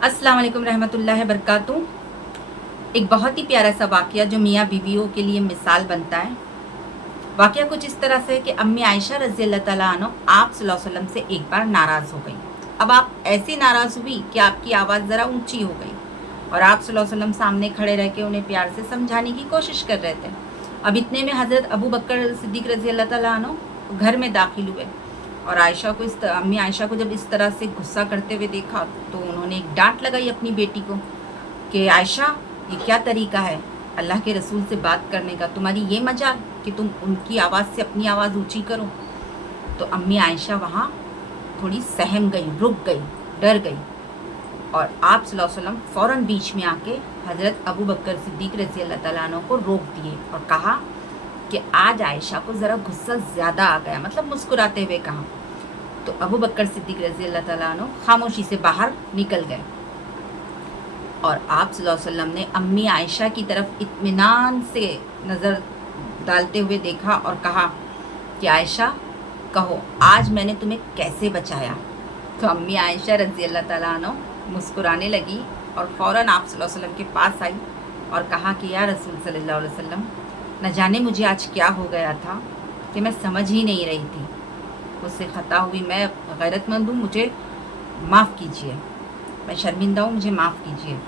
अस्सलाम वालेकुम रहमतुल्लाहि बरकातहू। एक बहुत ही प्यारा सा वाक़या जो मियाँ बीवियों के लिए मिसाल बनता है। वाक़या कुछ इस तरह से है कि अम्मी आयशा रज़ी अल्लाह तआला अन्हा आप सल्लल्लाहु अलैहि वसल्लम से एक बार नाराज़ हो गई। अब आप ऐसे नाराज़ हुई कि आपकी आवाज़ ज़रा ऊंची हो गई और आप सल्लल्लाहु अलैहि वसल्लम सामने खड़े रह के उन्हें प्यार से समझाने की कोशिश कर रहे थे। अब इतने में हज़रत अबू बकर सिद्दीक़ रज़ी अल्लाह तआला अन्हु घर में दाखिल हुए और अम्मी आयशा को जब इस तरह से गुस्सा करते हुए देखा तो उन्होंने एक डांट लगाई अपनी बेटी को कि आयशा, ये क्या तरीका है अल्लाह के रसूल से बात करने का? तुम्हारी ये मजाल कि तुम उनकी आवाज़ से अपनी आवाज़ ऊंची करो। तो अम्मी आयशा वहाँ थोड़ी सहम गई, रुक गई, डर गई और आप सल्लल्लाहु अलैहि वसल्लम फ़ौरन बीच में आके हज़रत अबू बकर सिद्दीक़ रज़ी अल्लाह तआला अन्हु को रोक दिए और कहा कि आज आयशा को ज़रा गुस्सा ज़्यादा आ गया, मतलब मुस्कुराते हुए कहा। तो अबू बकर सिद्दीक़ रज़ी अल्लाह तआला अन्हु खामोशी से बाहर निकल गए और आप सल्लल्लाहु अलैहि वसल्लम ने अम्मी आयशा की तरफ इत्मीनान से नज़र डालते हुए देखा और कहा कि आयशा, कहो आज मैंने तुम्हें कैसे बचाया। तो अम्मी आयशा रज़ी अल्लाह तआला अन्हा मुस्कुराने लगी और फ़ौरन आप सल्लल्लाहु अलैहि वसल्लम के पास आई और कहा कि या रसूल सल्लल्लाहु अलैहि वसल्लम, न जाने मुझे आज क्या हो गया था कि मैं समझ ही नहीं रही थी। मुझसे ख़ता हुई, मैं गैरतमंद हूँ, मुझे माफ़ कीजिए, मैं शर्मिंदा हूँ, मुझे माफ़ कीजिए।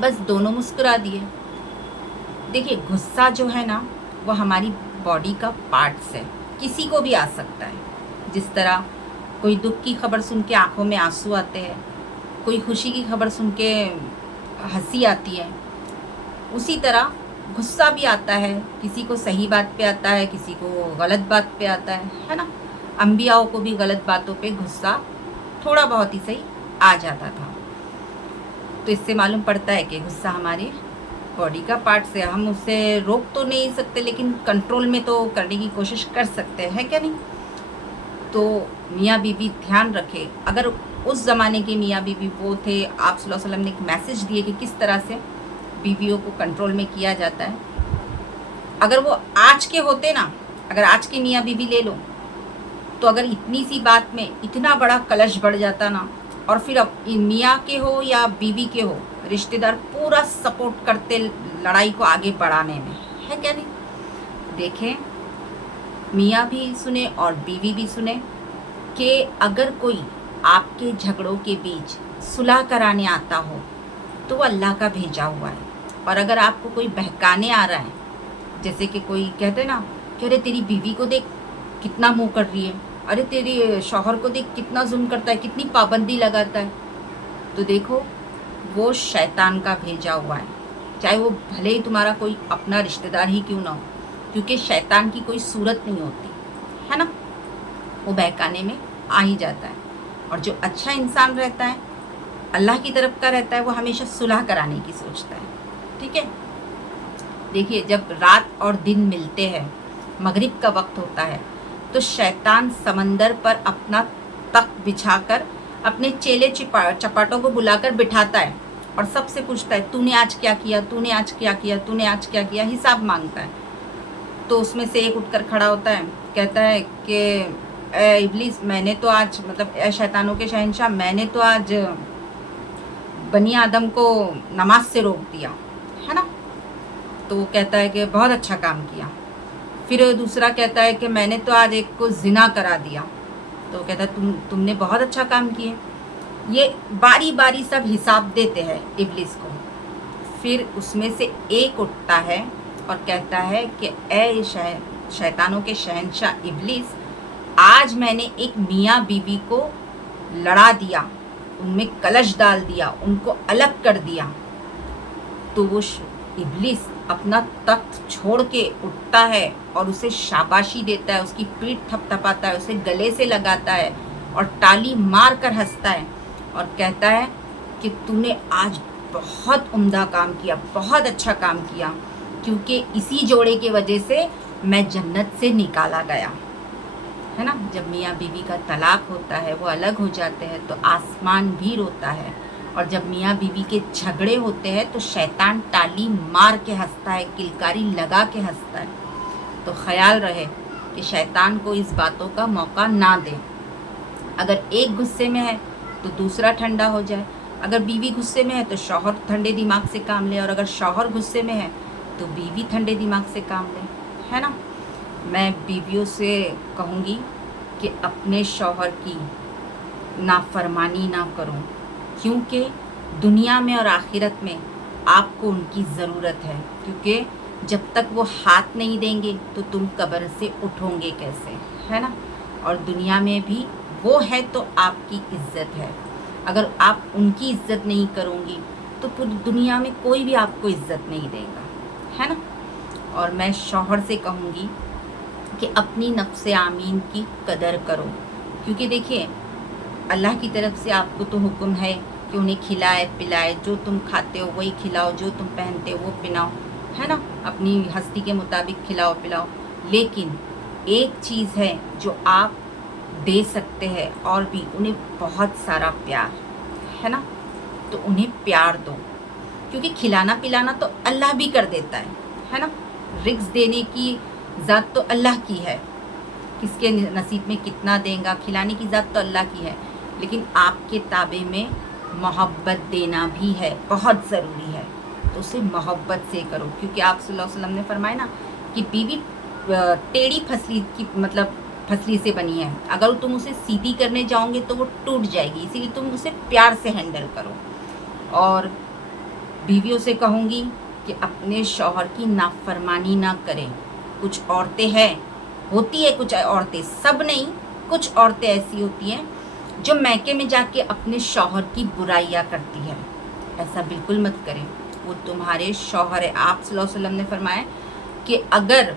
बस दोनों मुस्कुरा दिए। देखिए, गुस्सा जो है ना वो हमारी बॉडी का पार्ट्स है, किसी को भी आ सकता है। जिस तरह कोई दुख की खबर सुन के आँखों में आंसू आते हैं, कोई खुशी की खबर सुन के हंसी आती है, उसी तरह गुस्सा भी आता है। किसी को सही बात पे आता है, किसी को गलत बात पे आता है ना। अंबियाओं को भी गलत बातों पे गुस्सा थोड़ा बहुत ही सही आ जाता था। तो इससे मालूम पड़ता है कि गुस्सा हमारे बॉडी का पार्ट से, हम उसे रोक तो नहीं सकते लेकिन कंट्रोल में तो करने की कोशिश कर सकते हैं, क्या नहीं? तो मियाँ बीवी ध्यान रखे, अगर उस ज़माने के मियाँ बीवी वो थे, आप सल्लल्लाहु अलैहि वसल्लम ने एक मैसेज दिए कि किस तरह से बीवियों को कंट्रोल में किया जाता है। अगर वो आज के होते ना, अगर आज के मियाँ बीवी ले लो, तो अगर इतनी सी बात में इतना बड़ा कलश बढ़ जाता ना, और फिर अब मियाँ के हो या बीवी के हो, रिश्तेदार पूरा सपोर्ट करते लड़ाई को आगे बढ़ाने में, है क्या नहीं? देखें, मियाँ भी सुने और बीवी भी सुने कि अगर कोई आपके झगड़ों के बीच सुलह कराने आता हो तो वो अल्लाह का भेजा हुआ है। और अगर आपको कोई बहकाने आ रहा है, जैसे कि कोई कहते ना कि अरे तेरी बीवी को देख कितना मुँह कर रही है, अरे तेरे शौहर को देख कितना जुल्म करता है, कितनी पाबंदी लगाता है, तो देखो वो शैतान का भेजा हुआ है। चाहे वो भले ही तुम्हारा कोई अपना रिश्तेदार ही क्यों ना हो, क्योंकि शैतान की कोई सूरत नहीं होती है ना, वो बहकाने में आ ही जाता है। और जो अच्छा इंसान रहता है, अल्लाह की तरफ का रहता है, वो हमेशा सुलह कराने की सोचता है। ठीक है, देखिए, जब रात और दिन मिलते हैं, मगरिब का वक्त होता है, तो शैतान समंदर पर अपना तख्त बिछाकर अपने चेले चपाटों को बुलाकर बिठाता है और सबसे पूछता है, तूने आज क्या किया, तूने आज क्या किया, तूने आज क्या किया, हिसाब मांगता है। तो उसमें से एक उठकर खड़ा होता है, कहता है कि ए इब्लीस, मैंने तो आज, मतलब ए शैतानों के शहंशाह, मैंने तो आज बनी आदम को नमाज से रोक दिया, है ना। तो वो कहता है कि बहुत अच्छा काम किया। फिर दूसरा कहता है कि मैंने तो आज एक को जिना करा दिया। तो वो कहता है तुमने बहुत अच्छा काम किया। ये बारी बारी सब हिसाब देते हैं इब्लीस को। फिर उसमें से एक उठता है और कहता है कि ए शैतानों के शहंशाह इब्लीस, आज मैंने एक मियाँ बीवी को लड़ा दिया, उनमें कलश डाल दिया, उनको अलग कर दिया। तो वो इब्लीस अपना तख्त छोड़ के उठता है और उसे शाबाशी देता है, उसकी पीठ थपथपाता है, उसे गले से लगाता है और ताली मार कर हंसता है और कहता है कि तूने आज बहुत उम्दा काम किया, बहुत अच्छा काम किया, क्योंकि इसी जोड़े की वजह से मैं जन्नत से निकाला गया, है ना। जब मियाँ बीवी का तलाक होता है, वो अलग हो जाते हैं, तो आसमान भी रोता है। और जब मियाँ बीवी के झगड़े होते हैं तो शैतान ताली मार के हंसता है, किलकारी लगा के हंसता है। तो ख्याल रहे कि शैतान को इस बातों का मौका ना दें। अगर एक गुस्से में है तो दूसरा ठंडा हो जाए, अगर बीवी गुस्से में है तो शौहर ठंडे दिमाग से काम ले, और अगर शौहर गुस्से में है तो बीवी ठंडे दिमाग से काम ले, है ना। मैं बीवियों से कहूँगी कि अपने शौहर की नाफरमानी ना करो, क्योंकि दुनिया में और आखिरत में आपको उनकी ज़रूरत है, क्योंकि जब तक वो हाथ नहीं देंगे तो तुम कब्र से उठोगे कैसे, है ना। और दुनिया में भी वो है तो आपकी इज्जत है, अगर आप उनकी इज्जत नहीं करोगी तो पूरी दुनिया में कोई भी आपको इज्जत नहीं देगा, है ना। और मैं शौहर से कहूँगी कि अपनी नफ्स आमीन की कदर करो, क्योंकि देखिए अल्लाह की तरफ से आपको तो हुक्म है कि उन्हें खिलाए पिलाए, जो तुम खाते हो वही खिलाओ, जो तुम पहनते हो वो पहनाओ, है ना, अपनी हस्ती के मुताबिक खिलाओ पिलाओ। लेकिन एक चीज़ है जो आप दे सकते हैं और भी, उन्हें बहुत सारा प्यार, है ना, तो उन्हें प्यार दो, क्योंकि खिलाना पिलाना तो अल्लाह भी कर देता है ना। रिज़्क़ देने की ज़ात तो अल्लाह की है, किसके नसीब में कितना देगा, खिलाने की ज़ात तो अल्लाह की है, लेकिन आपके ताबे में मोहब्बत देना भी है, बहुत ज़रूरी है, तो उसे मोहब्बत से करो। क्योंकि आप सल्लल्लाहु अलैहि वसल्लम ने फरमाया ना कि बीवी टेढ़ी फसली की मतलब फसली से बनी है, अगर तुम उसे सीधी करने जाओगे तो वो टूट जाएगी, इसीलिए तुम उसे प्यार से हैंडल करो। और बीवियों से कहूँगी कि अपने शौहर की नाफरमानी ना करें। कुछ औरतें हैं, होती है कुछ औरतें, सब नहीं, कुछ औरतें ऐसी होती हैं जो मैके में जाके अपने शौहर की बुराइयाँ करती है। ऐसा बिल्कुल मत करें, वो तुम्हारे शौहर है। आप सल्लल्लाहु अलैहि वसल्लम ने फरमाया कि अगर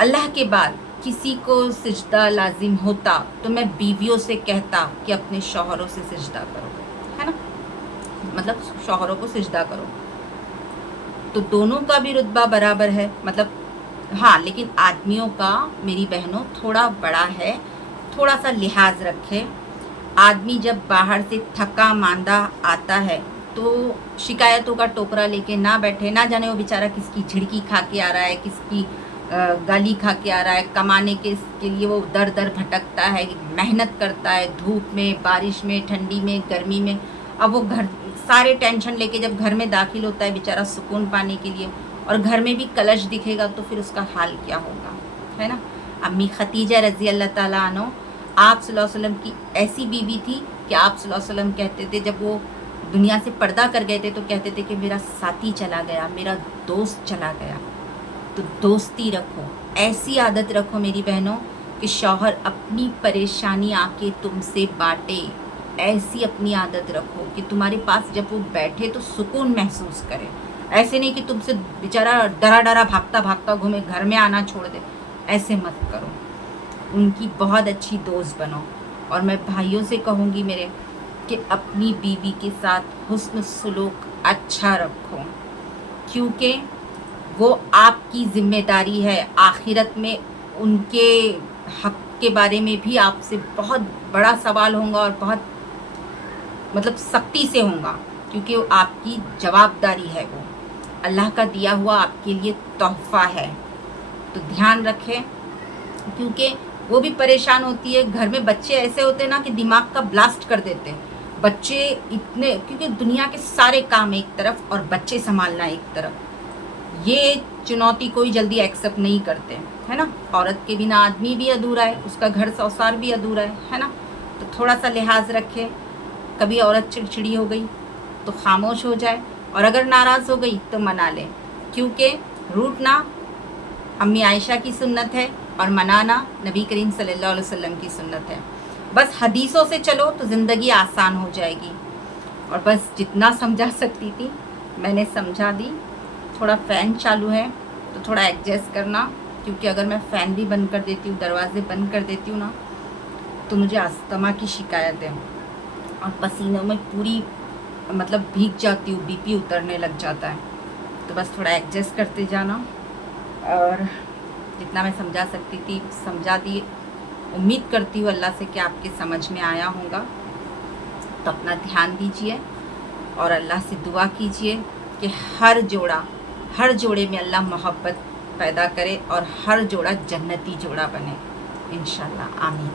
अल्लाह के बाद किसी को सिजदा लाजिम होता तो मैं बीवियों से कहता कि अपने शौहरों से सिजदा करो, है ना, मतलब शौहरों को सिजदा करो, तो दोनों का भी रुतबा बराबर है, मतलब हाँ, लेकिन आदमियों का मेरी बहनों थोड़ा बड़ा है, थोड़ा सा लिहाज रखे। आदमी जब बाहर से थका मांदा आता है तो शिकायतों का टोकरा लेके ना बैठे, ना जाने वो बेचारा किसकी झिड़की खा के आ रहा है, किसकी गाली खा के आ रहा है, कमाने के लिए वो दर दर भटकता है, मेहनत करता है, धूप में, बारिश में, ठंडी में, गर्मी में। अब वो घर सारे टेंशन लेके जब घर में दाखिल होता है बेचारा सुकून पाने के लिए, और घर में भी कलश दिखेगा तो फिर उसका हाल क्या होगा, है ना। अम्मी खतीजा रज़ी अल्लाह ताला अन्हा आप सल्लल्लाहु अलैहि वसल्लम की ऐसी बीवी थी कि आप सल्लल्लाहु अलैहि वसल्लम कहते थे, जब वो दुनिया से पर्दा कर गए थे तो कहते थे कि मेरा साथी चला गया, मेरा दोस्त चला गया। तो दोस्ती रखो, ऐसी आदत रखो मेरी बहनों कि शौहर अपनी परेशानी आके तुमसे बांटे, ऐसी अपनी आदत रखो कि तुम्हारे पास जब वो बैठे तो सुकून महसूस करे। ऐसे नहीं कि तुमसे बेचारा डरा डरा भागता भागता घूमे, घर में आना छोड़ दे, ऐसे मत करो। उनकी बहुत अच्छी दोस्त बनो। और मैं भाइयों से कहूँगी मेरे कि अपनी बीवी के साथ हुस्न सलूक अच्छा रखो, क्योंकि वो आपकी ज़िम्मेदारी है। आखिरत में उनके हक़ के बारे में भी आपसे बहुत बड़ा सवाल होगा, और बहुत मतलब सख्ती से होगा, क्योंकि वो आपकी जवाबदारी है, वो अल्लाह का दिया हुआ आपके लिए तोहफ़ा है। तो ध्यान रखें, क्योंकि वो भी परेशान होती है। घर में बच्चे ऐसे होते हैं ना कि दिमाग का ब्लास्ट कर देते हैं बच्चे इतने, क्योंकि दुनिया के सारे काम एक तरफ और बच्चे संभालना एक तरफ, ये चुनौती कोई जल्दी एक्सेप्ट नहीं करते, है ना। औरत के बिना आदमी भी अधूरा है, उसका घर संसार भी अधूरा है ना। तो थोड़ा सा लिहाज रखें। कभी औरत चिड़चिड़ी हो गई तो खामोश हो जाए, और अगर नाराज़ हो गई तो मना ले, क्योंकि रूठना अम्मी आयशा की सुन्नत है और मनाना नबी करीम सल्लल्लाहु अलैहि वसल्लम की सुन्नत है। बस हदीसों से चलो तो ज़िंदगी आसान हो जाएगी। और बस जितना समझा सकती थी मैंने समझा दी। थोड़ा फ़ैन चालू है तो थोड़ा एडजस्ट करना, क्योंकि अगर मैं फ़ैन भी बंद कर देती हूँ, दरवाजे बंद कर देती हूँ ना, तो मुझे अस्थमा की शिकायत है और पसीनों में पूरी मतलब भीग जाती हूँ, बीपी उतरने लग जाता है। तो बस थोड़ा एडजस्ट करते जाना, और जितना मैं समझा सकती थी समझा दी। उम्मीद करती हूँ अल्लाह से कि आपके समझ में आया होगा। तो अपना ध्यान दीजिए और अल्लाह से दुआ कीजिए कि हर जोड़े में अल्लाह मोहब्बत पैदा करे और हर जोड़ा जन्नती जोड़ा बने, इंशाल्लाह। आमीन।